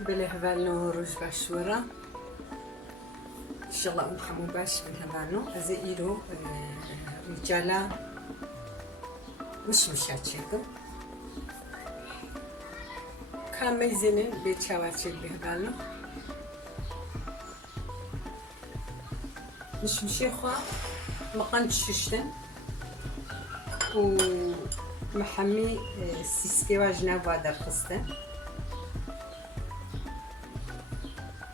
بله هبالنو روج باش ورا ان شاء الله نحمو باش من هبالنو ازي ايرو رجاله مش مشاتشكم كان ميزنين بيت شواتشك بهبالنو مش مشيخوا مقنش ششتن و محمي سيسكي واجنا بادر خستن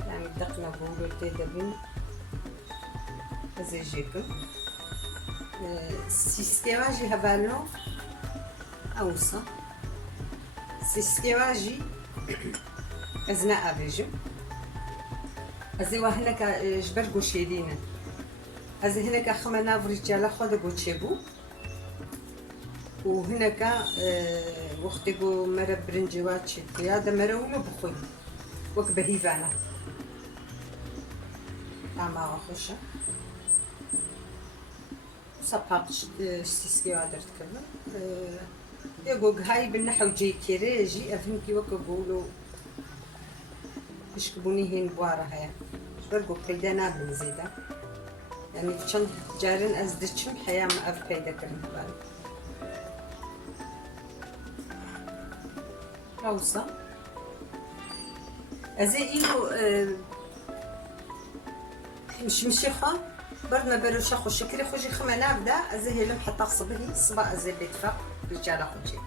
يعني دقنا بولو تيدبين ازيجيكم سيسكي واجي هبالنو اوسا سيسكي واجي ازنا ابيجو ازي وهناك جبر قوشيدينا ازي هناك خمنا برجاله خود قوتشيبو وهناك وقتكو مرة برنجوات شتي هذا مرة وما بخوي وك بهيفانا طعمها خوشة صباق سيسكي هذا تكمل يقول هاي بالنحو جي كيري جي افنكي وك بقولوا يشكبوني هين بوارا هيا برقو بيدانا بنزيدا يعني تشن جارن ازدشم حياة ما اف بيدا كرن هبال روسا ازي ايلو مش مشيخة برد ما بروشا خو شكري خوشي خما نابدا ازي هيلم حتى صبهي صبا ازي بيتفاق رجالة خوشي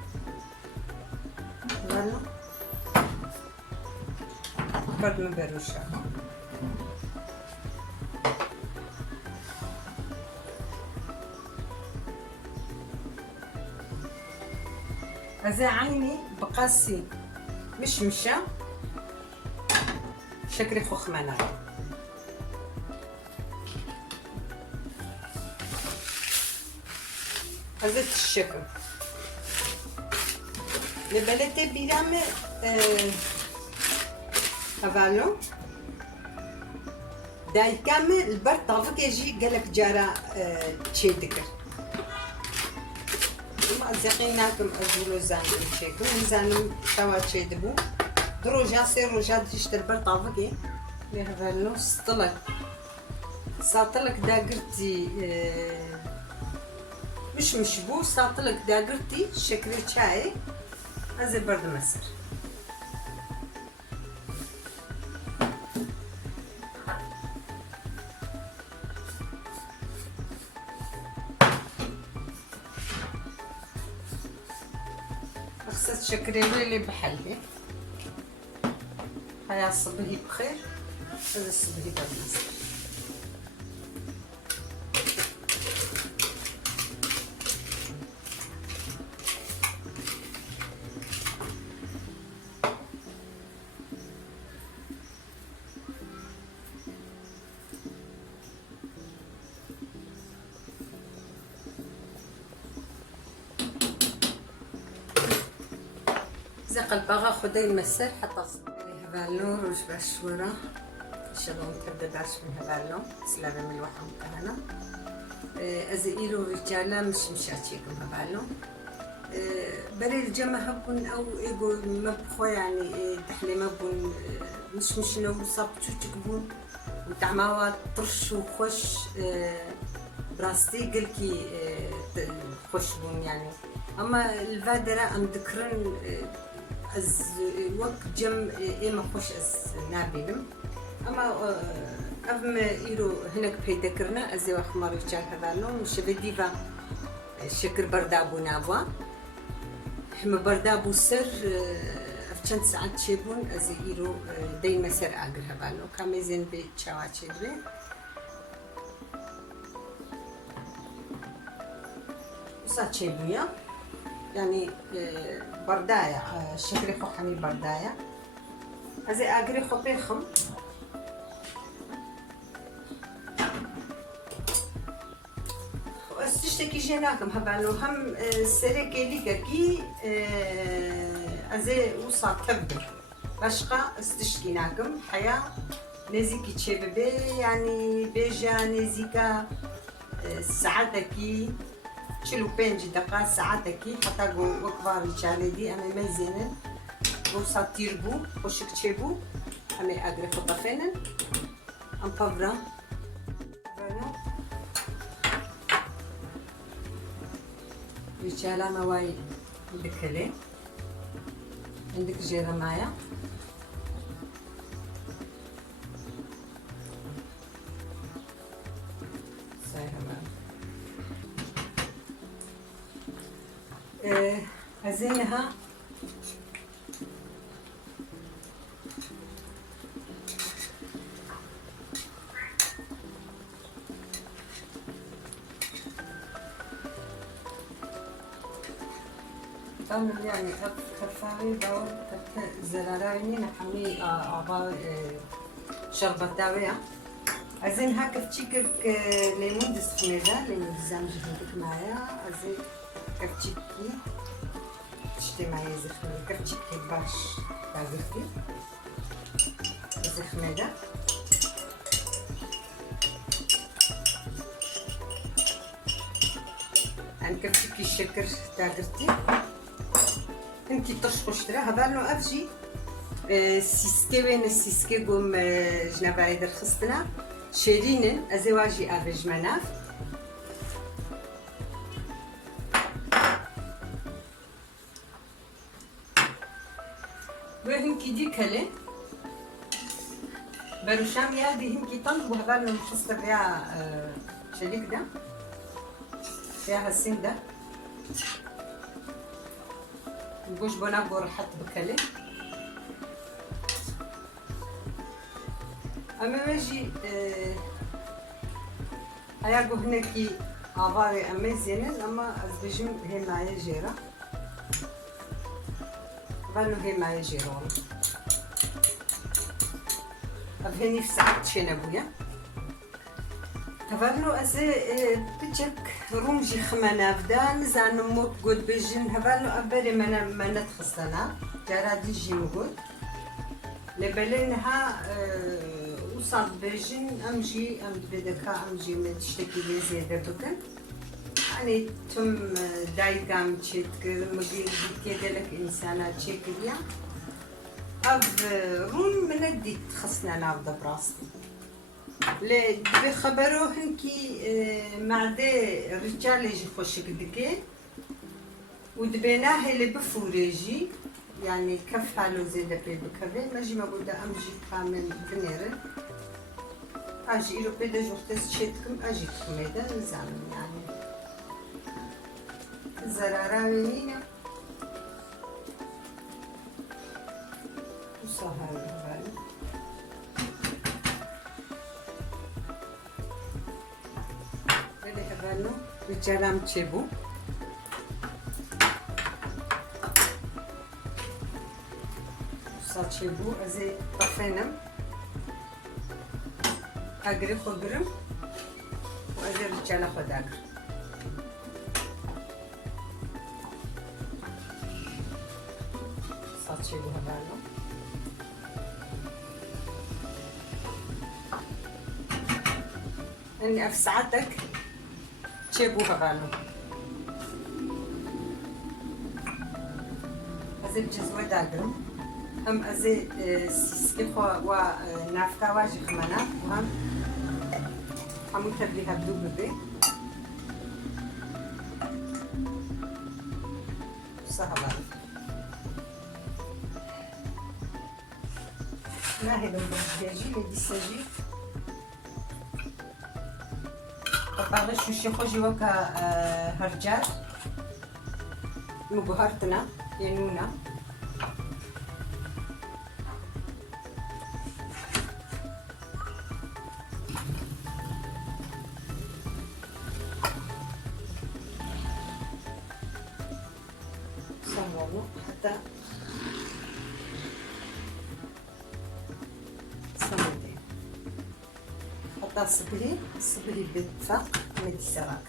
فالو برد ما بروشا ازي عيني بقاسي مش مشا شكري خو خمانا ازي الشكل لبلتي بيرام افالو داي كامل البر طافك يجي قالك جارا تشيدكر ما زقيناكم أقولوا زانم شيكم زانم توا تشيدبو دروجا سير روجا تشتر برطافكي لهذا سطلك ساطلك داقرتي مش مشبو ساطلك داقرتي شكري شاي هذا برد مسر خصت شكري اللي بحلي هيا صبهي بخير هذا صبهي بالمصر زي قلبها خدي المسر حتى صبري هبالو روج باش ورا ان شاء الله نتبدا باش من هبالو سلامة من الوحم كهنا ازئيرو رجاله مش مشاتيكم هبالو بري الجمع هبون او ايجو مبخو يعني دحلي مبون مش نو صابتو تكبون وتعماوا طرش وخش براستي قلكي خوش بون يعني اما الفادرة ام ذكرن از وقت جم ايما خوش از نابلم اما افم ايرو هناك بيدكرنا ازي وخمار رجال هذانو شبديفا شكر بردابو نابوا حما بردابو سر افشان ساعات شيبون ازي ايرو دايما سر اقر هذانو كاميزين بيتشاوات شيبري وصات شيبويا يعني بردايا شكري خو حمي بردايا ازي اقري خو بيخم استشتكي جيناكم هبانو هم سريكي ليكي ازي وصا تبر باشقا استشكيناكم حياة نزيكي تشببي يعني بيجا نزيكا ساعتكي شلو بينجي دقات ساعتكي حتى وكبار الشالدي انا ميزينن بوسا تيربو خوشك تشيبو امي اجري خطافينن ام بابرا رجاله مواي عندك هلي عندك جيره معايا أزينها يعني خفاوي باول زراريني نحمي عبا شربة داوية أزينها كفتشيك ليمون دسخميدة ليمون دزامج هندك معايا أزين كفتشيكي تشتي معايا زخميدة كفتشيكي باش تازرتي زخميدة عن كفتشيكي الشكر تاقرتي انتي ترشقوش ترى هذا نو افجي سيسكي وين السيسكي قوم جناباي در خصتنا شيرين ازواجي افج مناف وهم كي دي كله بروشام يا دي هم كي طنب وهذا نو خصت بيا شريك ده فيها السن ده نقوش بنابور حط بكله اما ماجي هياقو هناكي عباري اما زينة اما ازبجم هي معايا جيرة غانو هي معايا جيرة هني في ساعة شين ابويا هفالو ازي بجك رومجي خمانا فدا نزانو موت قد بجن هفالو ابري منا تخصنا جارا دي جي مقود لبلينها وصل بجن امجي ام بدكا امجي ما تشتكي لي زيادة دوكن يعني تم دايقام تشتكر مجي ديالك انسانة تشكريا اف رون من دي تخصنا نافدا براستي لي بخبرو هنكي معدي رجال يجي خوشك دكي ودبيناه اللي بفوريجي يعني كف حالو زيادة بي بكفي ماجي مبودا امجي كامل بنيرن اجي إلو بيدا جوختس شيتكم اجي تخميدا نزامن يعني زراراوينينا وصاها الهبالي بدي هبالو رجالام تشيبو ساتشيبو ازي طفينم اقري خبرم وازي رجاله خد اقر ساتشيبو هبالو اني اف ساعتك تشيبو هبالو ازي بجزوة داقرم هم ازي سيسكيخو و نافتا واجي خمانا وهم همو تبلي هبدو ببي سهلا ما هي لون بيجي لدي ساجي طبعا شو الشيخو جواكا هرجات مبهرتنا ينونا حتى صمدي حتى صبري بالفاق مدي سراك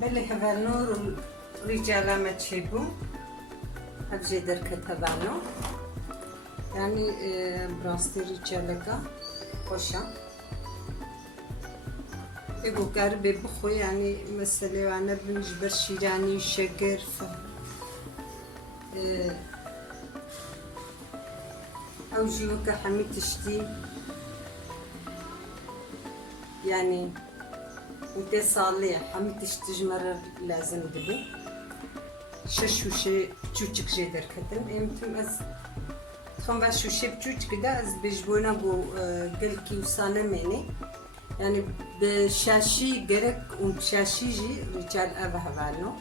بله هفالنور رجالا ما تشيبو هفجي دركة هفالنو يعني براستي رجالك خوشا يبو قربي بخو يعني مثلا أنا بنجبر شيراني شجر أو جيوك حمي تشتي يعني انت صالح حمي تشتجمر لازم دبي ششوشي بچوچك جدر كتن امتم از تخم و شوشي بچوچك ده از بجبونا بو قلكي وصانه مني يعني بشاشي قرق وبشاشي جي رجال أبا هبالنو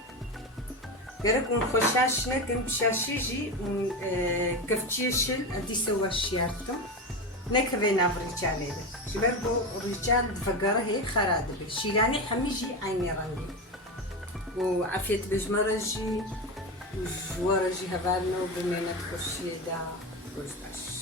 قرق ونخشاش نكن بشاشي جي كفتشي شل أدي سوا شيارتو نكفينا برجال ده شباب بو رجال فقره هي خراد بالشيلاني حميجي عيني رندي وعافية بجمرجي وجوارجي هبالنو بمينة خشي دا وجباش